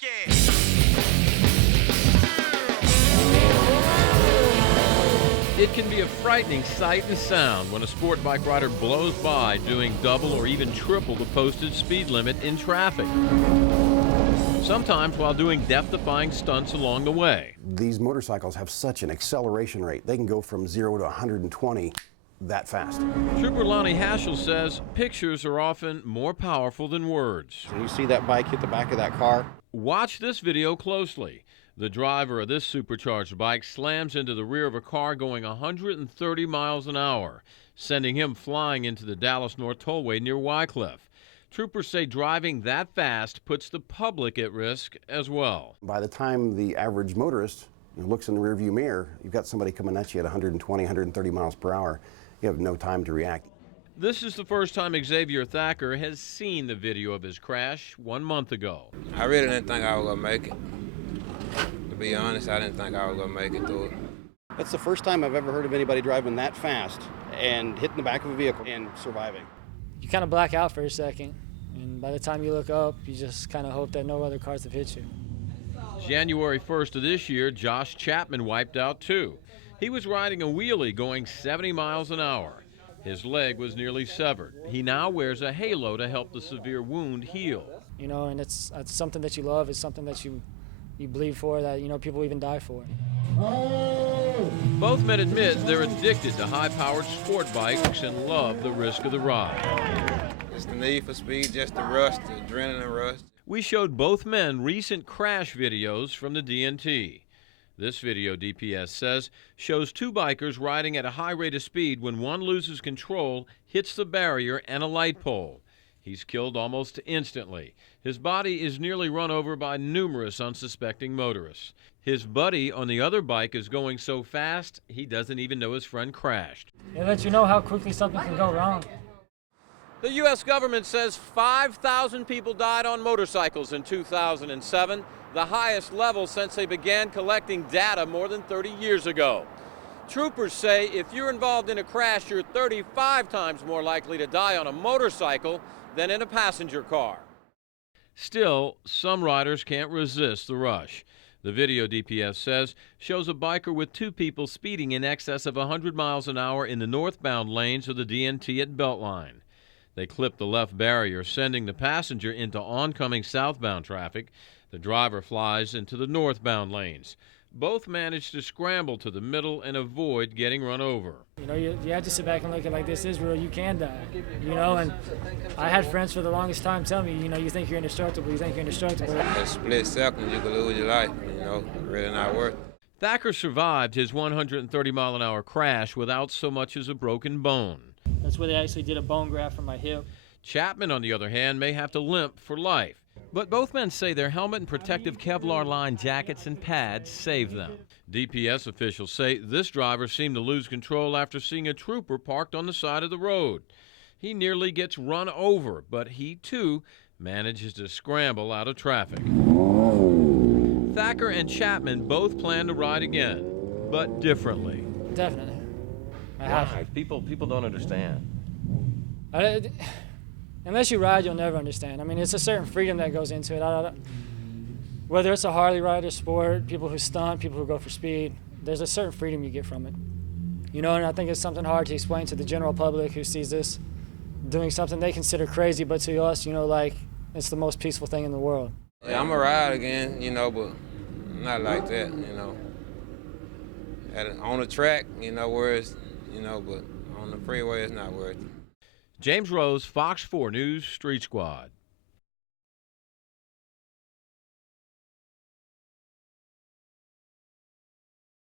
It can be a frightening sight and sound when a sport bike rider blows by doing double or even triple the posted speed limit in traffic. Sometimes while doing death-defying stunts along the way. These motorcycles have such an acceleration rate. They can go from 0 to 120 that fast. Trooper Lonnie Haschel says pictures are often more powerful than words. When you see that bike hit the back of that car, watch this video closely. The driver of this supercharged bike slams into the rear of a car going 130 miles an hour, sending him flying into the Dallas North Tollway near Wycliffe. Troopers say driving that fast puts the public at risk as well. By the time the average motorist looks in the rearview mirror, you've got somebody coming at you at 120, 130 miles per hour. You have no time to react. This is the first time Xavier Thacker has seen the video of his crash 1 month ago. I really didn't think I was going to make it. To be honest, I didn't think I was going to make it through it. That's the first time I've ever heard of anybody driving that fast and hitting the back of a vehicle and surviving. You kind of black out for a second, and by the time you look up, you just kind of hope that no other cars have hit you. January 1st of this year, Josh Chapman wiped out too. He was riding a wheelie going 70 miles an hour. His leg was nearly severed. He now wears a halo to help the severe wound heal. You know, and it's something that you love. It's something that you bleed for, that, you know, people even die for. Both men admit they're addicted to high-powered sport bikes and love the risk of the ride. It's the need for speed, just the rush, the adrenaline rush. We showed both men recent crash videos from the DNT. This video, DPS says, shows two bikers riding at a high rate of speed when one loses control, hits the barrier and a light pole. He's killed almost instantly. His body is nearly run over by numerous unsuspecting motorists. His buddy on the other bike is going so fast, he doesn't even know his friend crashed. It lets you know how quickly something can go wrong. The U.S. government says 5,000 people died on motorcycles in 2007, the highest level since they began collecting data more than 30 years ago. Troopers say if you're involved in a crash, you're 35 times more likely to die on a motorcycle than in a passenger car. Still, some riders can't resist the rush. The video, DPS says, shows a biker with two people speeding in excess of 100 miles an hour in the northbound lanes of the DNT at Beltline. They clip the left barrier, sending the passenger into oncoming southbound traffic. The driver flies into the northbound lanes. Both manage to scramble to the middle and avoid getting run over. You know, you have to sit back and look at, like, this is real, you can die. You know, and I had friends for the longest time tell me, you know, you think you're indestructible, you think you're indestructible. A split second, you could lose your life, you know, really not worth it. Thacker survived his 130-mile-an-hour crash without so much as a broken bone. That's where they actually did a bone graft from my hip. Chapman, on the other hand, may have to limp for life. But both men say their helmet and protective Kevlar-lined jackets and pads saved them. DPS officials say this driver seemed to lose control after seeing a trooper parked on the side of the road. He nearly gets run over, but he, too, manages to scramble out of traffic. Thacker and Chapman both plan to ride again, but differently. Definitely. Why? People don't understand. Unless you ride, you'll never understand. I mean, it's a certain freedom that goes into it. Whether it's a Harley rider sport, people who stunt, people who go for speed, there's a certain freedom you get from it. You know, and I think it's something hard to explain to the general public who sees this doing something they consider crazy, but to us, you know, like, it's the most peaceful thing in the world. Yeah, I'm going to ride again, you know, but not like that, you know. On the track, you know, where it's, you know, but on the freeway, it's not worth it. James Rose, Fox 4 News, Street Squad.